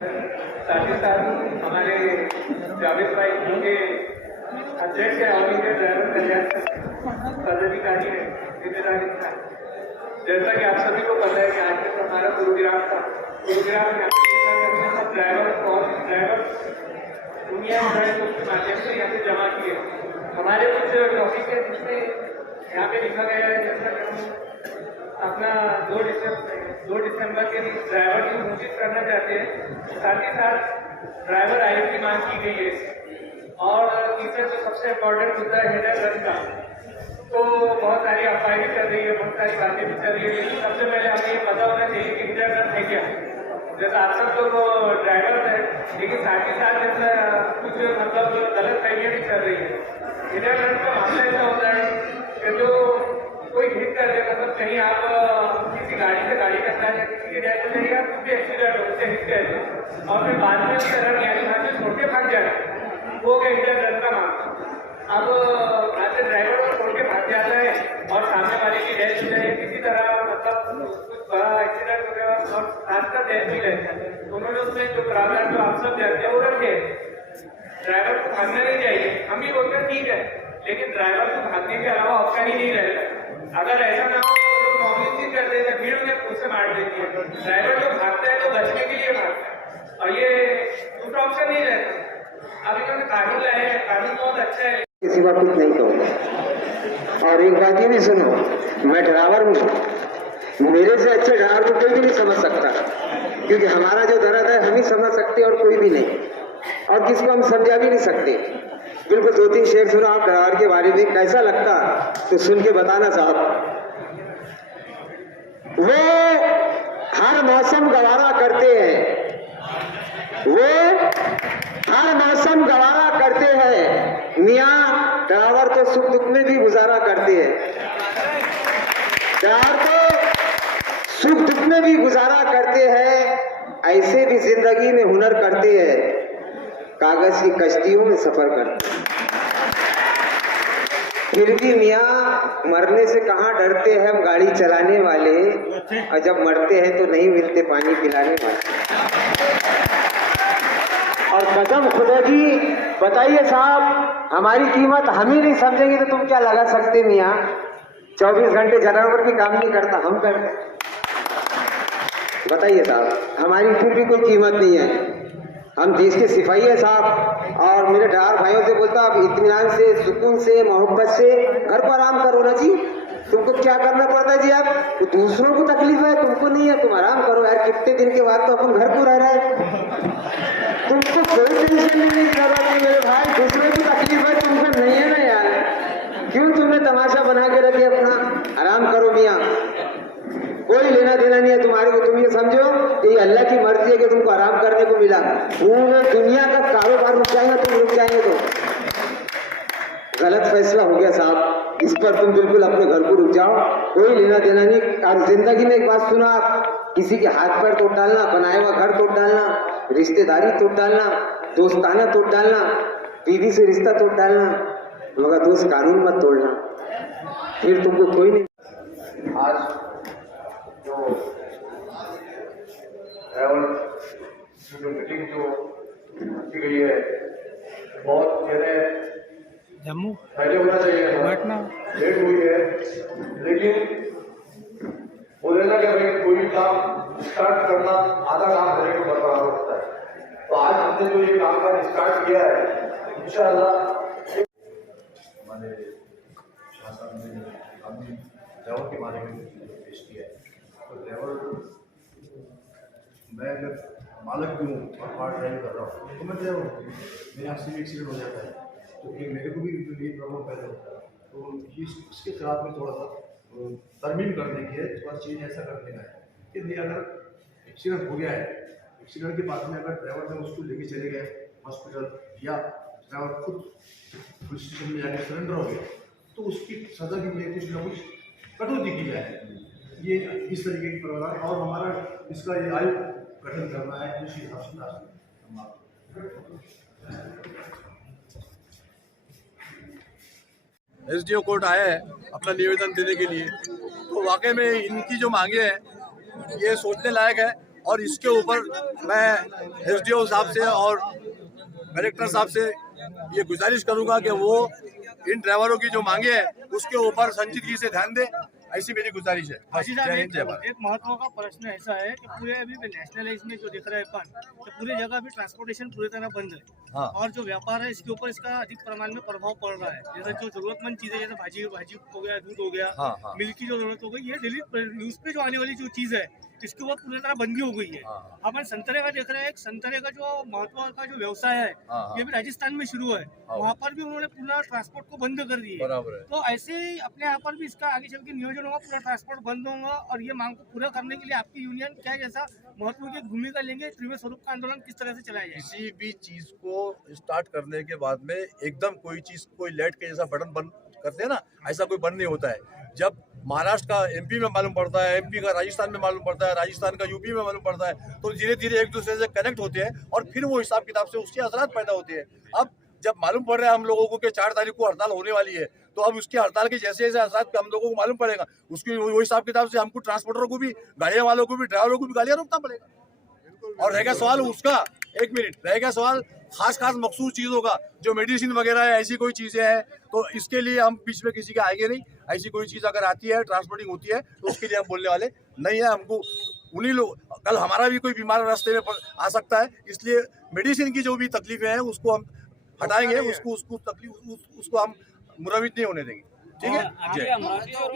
साथ ही साथ हमारे जावेद भाई के अध्यक्ष है और इनके ड्राइवर कल्याण पदाधिकारी है जिम्मेदारी था। जैसा कि आप सभी को पता है कि आज तक हमारा प्रोग्राम था। प्रोग्राम में सब ड्राइवर और ड्राइवर दुनिया के माध्यम से यहाँ पे जमा किए। हमारे कुछ टॉपिक है जिसमें यहाँ पे लिखा गया है जैसा अपना 2 दिसंबर के लिए ड्राइवर की घोषित करना चाहते हैं। साथ ही साथ ड्राइवर आयु की मांग की गई है और तीसरा जो सबसे इम्पोर्टेंट मुद्दा है हेडर रन का, तो बहुत सारी अफवाहें भी चल रही है, बहुत सारी बातें भी चल रही है, लेकिन सबसे पहले हमें ये पता होना चाहिए कि हेडर रन है क्या। जैसा आप सब लोग ड्राइवर है, लेकिन साथ ही साथ जैसा कुछ मतलब गलत फहमियाँ भी चल रही है। हेडर रन का मामला ऐसा होता है कि जो कोई हिट कर दे, मतलब कहीं आप किसी गाड़ी से गाड़ी टकरा जाए, किसी की डेथ हो जाए या कुछ भी एक्सीडेंट हो उससे हिट कर दे और फिर बाद में उसका रन यानी वहाँ से छोड़ के भाग जाए, वो गया हिट रन का मामला। अब वहाँ से ड्राइवर को छोड़ के भाग जाता है और सामने वाले की डेथ हो जाए, किसी तरह मतलब कुछ बड़ा एक्सीडेंट हो गया और साथ का डेथ भी रहता है, उन्होंने उसमें जो प्रावधान जो आप सब जानते हैं वो रखे। ड्राइवर को भागना नहीं चाहिए, हम भी बोलते हैं ठीक है, लेकिन ड्राइवर को भागने के अलावा ऑप्शन ही नहीं रहता। अगर ऐसा ना हो तो लोग मॉर्निंग कर देते हैं, भीड़ उन्हें खुद से मार देती है। ड्राइवर जो भागता है तो बचने के लिए भागता है और ये दूसरा ऑप्शन नहीं रहता। अब इन्होंने कानून लाए हैं, कानून बहुत अच्छा है। किसी बात कुछ नहीं कहूँगा। और एक बात ये भी सुनो, मैं ड्राइवर हूँ, मेरे से अच्छे ड्राइवर को कोई भी नहीं समझ सकता, क्योंकि हमारा जो दर्द है हम ही समझ सकते और कोई भी नहीं, और किसको हम समझा भी नहीं सकते। बिल्कुल 2-3 शेर सुनो आप ड्राइवर के बारे में, कैसा लगता तो सुन के बताना साहब। वो हर मौसम गवारा करते हैं, वो हर मौसम गवारा करते हैं, मियाँ ड्राइवर तो सुख दुख में भी गुजारा करते हैं। ड्राइवर तो सुख दुख में भी गुजारा करते हैं, ऐसे भी जिंदगी में हुनर करते हैं, कागज की कश्तियों में सफर करते हैं। फिर भी मियाँ मरने से कहाँ डरते हैं हम गाड़ी चलाने वाले, और जब मरते हैं तो नहीं मिलते पानी पिलाने वाले। और कसम खुदा की बताइए साहब, हमारी कीमत हम ही नहीं समझेंगे तो तुम क्या लगा सकते मियाँ। 24 घंटे जानवर भी काम नहीं करता, हम करते। बताइए साहब, हमारी फिर भी कोई कीमत नहीं है। हम देश के सिपाही है साहब, और मेरे ड्राइवर भाइयों से बोलता आप इत्मीनान से, सुकून से, मोहब्बत से घर पर आराम करो ना जी। तुमको क्या करना पड़ता है जी, आप तो दूसरों को तकलीफ है, तुमको नहीं है, तुम आराम करो यार। कितने दिन के बाद तो अपन घर को रह रहे हैं, तुमको कोई टेंशन लेने की जरूरत नहीं मेरे भाई। दूसरों की तकलीफ है, तुमको नहीं है ना यार, क्यों तुमने तमाशा बना के रखे अपना। आराम करो मियाँ, कोई लेना देना नहीं है तुम्हारे को। तुम ये समझो कि ये अल्लाह की मर्जी है कि तुमको आराम करने को मिला। पूरे दुनिया का कारोबार रुक जाएगा, तुम रुक जाएंगे तो गलत फैसला हो गया साहब। इस पर तुम बिल्कुल अपने घर को रुक जाओ, कोई लेना देना नहीं। और जिंदगी में एक बात सुनो आप, किसी के हाथ पैर तोड़ डालना, बनाया हुआ घर तोड़ डालना, रिश्तेदारी तोड़ डालना, दोस्ताना तोड़ डालना, बीवी से रिश्ता तोड़ डालना, मगर दोस्त कानून मत तोड़ना, फिर तुमको कोई नहीं। आज जो ड्राइवर जो मीटिंग जो की गई है, बहुत ज़्यादा जम्मू पहले होना चाहिए था, पटना लेट हुई है, लेकिन बोले ना कि भाई कोई भी काम स्टार्ट करना आधा काम करने को बर्बाद होता है। तो आज हमने जो ये काम का स्टार्ट किया है, इंशाअल्लाह हमारे शासन ने हमने ड्राइवर के बारे में पेश किया है। तो ड्राइवर मैं अगर मालिक भी हूँ और कार ड्राइव कर रहा हूँ तो मैं ड्राइवर हूँ, मेरे यहाँ से भी एक्सीडेंट हो जाता है तो फिर मेरे को भी ये प्रॉब्लम पैदा होता है। तो इसके खिलाफ में थोड़ा सा तरमीम करने की है, थोड़ा चीज़ ऐसा करने का है कि नहीं, अगर एक्सीडेंट हो गया है, एक्सीडेंट के बाद में अगर ड्राइवर ने उसको लेके चले गए हॉस्पिटल या ड्राइवर खुद पुलिस स्टेशन में जाकर सरेंडर हो गया, तो उसकी सजा की लिए कुछ ना कुछ कटौती की जाए। ये इस तरीके की प्रावधान, और हमारा इसका ये आयु गठन करना है उसी हिसाब से एसडीओ कोर्ट आया है अपना निवेदन देने के लिए। तो वाकई में इनकी जो मांगे हैं ये सोचने लायक है और इसके ऊपर मैं SDO साहब से और कलेक्टर साहब से ये गुजारिश करूंगा कि वो इन ड्राइवरों की जो मांगे हैं उसके ऊपर संजीदगी से ध्यान दें, ऐसी मेरी गुजारिश है। हाजी साहब, जय हिंद, जय भारत। एक महत्व का प्रश्न ऐसा है कि पूरे अभी नेशनलाइज में जो दिख रहा है अपन, तो पूरी जगह अभी ट्रांसपोर्टेशन पूरी तरह बंद है। हाँ। और जो व्यापार है इसके ऊपर इसका अधिक प्रमाण में प्रभाव पड़ रहा है। जैसे जो जरूरतमंद चीजें, जैसे भाजी हो गया, दूध हो गया, हाँ, हाँ। मिल्क की जो जरूरत हो गई, ये डेली न्यूज पे जो आने वाली जो चीज है इसके ऊपर पूरी तरह बंदी हो गई है। हाँ। अपन संतरे का देख रहे हैं, संतरे का जो महत्व का जो व्यवसाय है हाँ। ये भी राजस्थान में शुरू है। हाँ। वहाँ पर भी उन्होंने पूरा ट्रांसपोर्ट को बंद कर दिया। बराबर है। तो ऐसे ही अपने यहाँ पर भी इसका आगे चल के नियोजन होगा, पूरा ट्रांसपोर्ट बंद होगा। और ये मांग को पूरा करने के लिए आपकी यूनियन क्या जैसा महत्व की भूमिका लेंगे, त्रिवेणी स्वरूप का आंदोलन किस तरह से चलाया जाएगा? किसी भी चीज को स्टार्ट करने के बाद में एकदम कोई चीज कोई लेट के जैसा बटन बंद करते हैं ना, ऐसा कोई बंद नहीं होता है। जब महाराष्ट्र का MP में मालूम पड़ता है, MP का राजस्थान में मालूम पड़ता है, राजस्थान का UP में मालूम पड़ता है, तो धीरे धीरे एक दूसरे से कनेक्ट होते हैं और फिर वो हिसाब किताब से उसके असरात पैदा होते हैं। अब जब मालूम पड़ रहा है हम लोगों को कि 4 तारीख को हड़ताल होने वाली है, तो अब उसकी हड़ताल के जैसे जैसे असरात हम लोगों को मालूम पड़ेगा, उसकी वो हिसाब किताब से हमको ट्रांसपोर्टरों को भी, गाड़ियाँ वालों को भी, ड्राइवरों को भी गाड़ियाँ रोकना पड़ेगा। और रहेगा सवाल उसका, एक मिनट, रहेगा सवाल खास मखसूस चीजों का, जो मेडिसिन वगैरह है, ऐसी कोई चीजें हैं, तो इसके लिए हम बीच में किसी के आएंगे नहीं। ऐसी कोई चीज अगर आती है, ट्रांसपोर्टिंग होती है, तो उसके लिए हम बोलने वाले नहीं है। हमको उन्हीं लोग, कल हमारा भी कोई बीमार रास्ते में आ सकता है, इसलिए मेडिसिन की जो भी तकलीफें हैं उसको हम हटाएंगे, उसको हम मुरवित नहीं होने देंगे। ठीक है। जय।